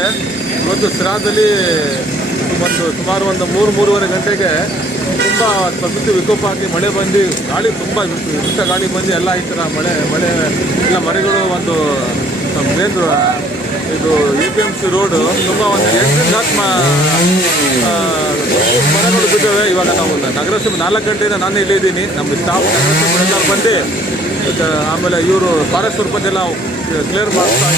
ಬಿದ್ದಿದ್ದಾವೆ. ಇವತ್ತು ಶ್ರಾದಲ್ಲಿ ಸುಮಾರು ಒಂದು 3-3:30 ಗಂಟೆಗೆ ತುಂಬ ಪ್ರಕೃತಿ ವಿಕೋಪ ಆಗಿ ಮಳೆ ಬಂದು ಗಾಳಿ ತುಂಬ ವಿಪರೀತ ಗಾಳಿ ಬಂದು ಎಲ್ಲ ಈ ಥರ ಮಳೆ ಎಲ್ಲ ಮರಗಳು ಒಂದು ಮೇನ್ ಇದು APMC ರೋಡು ತುಂಬ ಒಂದು 8 ಮರಗಳು ಬಿದ್ದಾವೆ. ಇವಾಗ ನಾವು ನಗರಸಭೆ 4 ಗಂಟೆಯಿಂದ ನಾನು ಇಲ್ಲಿದ್ದೀನಿ. ನಮ್ಮ ಸ್ಟಾಫ್ ನಗರಸಭೆ ಎಲ್ಲರೂ ಬಂದು ಆಮೇಲೆ ಇವರು ಫಾರೆಸ್ಟ್ ಸರ್ಪಂಚೆಲ್ಲ ಕ್ಲಿಯರ್ ಮಾಡ್ತಾ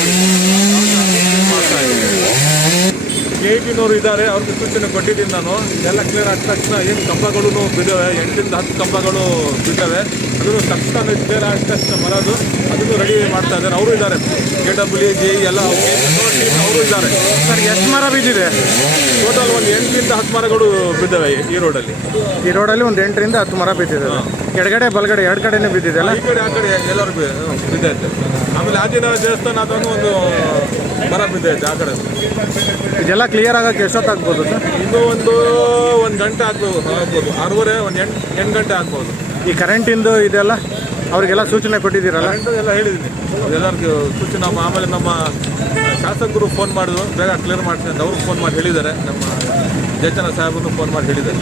KEBನವರು ಇದ್ದಾರೆ, ಅವ್ರಿಗೆ ಸೂಚನೆ ಕೊಟ್ಟಿದ್ದೀನಿ ನಾನು. ಎಲ್ಲ ಕ್ಲಿಯರ್ ಆದ ತಕ್ಷಣ ಏನು ಕಂಬಗಳು ಬಿದ್ದಾವೆ, 8-10 ಕಂಬಗಳು ಬಿದ್ದಾವೆ, ಅದನ್ನು ತಕ್ಷಣ ಕ್ಲಿಯರ್ ಆದ ತಕ್ಷಣ ಮರದು ಅದನ್ನು ರೆಡಿ ಮಾಡ್ತಾ ಇದ್ದಾರೆ. ಅವರು ಇದ್ದಾರೆ, KW JE ಎಲ್ಲ ಅವರು ಇದ್ದಾರೆ. ಸರ್, ಎಷ್ಟು ಮರ ಬಿದ್ದಿದೆ? ಟೋಟಲ್ ಒಂದು 8-10 ಮರಗಳು ಬಿದ್ದಾವೆ ಈ ರೋಡಲ್ಲಿ. ಒಂದು 8-10 ಮರ ಬಿದ್ದಿದೆ. ಎಡಗಡೆ ಬಲಗಡೆ 2 ಕಡೆನೇ ಬಿದ್ದಿದೆ ಅಲ್ಲ? ಈ ಕಡೆ ಆ ಕಡೆ ಎಲ್ಲರೂ ಬಿದ್ದೈತೆ. ಆಮೇಲೆ ಆಂಜನೇಯ ದೇವಸ್ಥಾನ ಅದನ್ನು ಒಂದು ಮರ ಬಿದ್ದೈತೆ ಆ ಕಡೆ. ಇದೆಲ್ಲ ಕ್ಲಿಯರ್ ಆಗೋಕ್ಕೆ ಎಷ್ಟೊತ್ತಾಗ್ಬೋದು ಸರ್? ಇದು ಒಂದು ಗಂಟೆ ಆಗ್ಬೋದು, 6:30 ಒಂದು 8 ಗಂಟೆ ಆಗ್ಬೋದು. ಈ ಕರೆಂಟಿಂದು ಇದೆಲ್ಲ ಅವರಿಗೆಲ್ಲ ಸೂಚನೆ ಕೊಟ್ಟಿದ್ದೀರಲ್ಲ? ಎಲ್ಲ ಹೇಳಿದ್ದೀನಿ ಎಲ್ಲರಿಗೂ ಸೂಚನೆ. ಆಮೇಲೆ ನಮ್ಮ ಶಾಸಕರು ಫೋನ್ ಮಾಡಿದ್ರು, ಬೇಗ ಕ್ಲಿಯರ್ ಮಾಡ್ತೀನಿ ಅಂತ ಅವ್ರಿಗೆ ಫೋನ್ ಮಾಡಿ ಹೇಳಿದ್ದಾರೆ. ನಮ್ಮ ಜಯಚಂದ್ರ ಸಾಹೇಬನ್ನು ಫೋನ್ ಮಾಡಿ ಹೇಳಿದ್ದಾರೆ.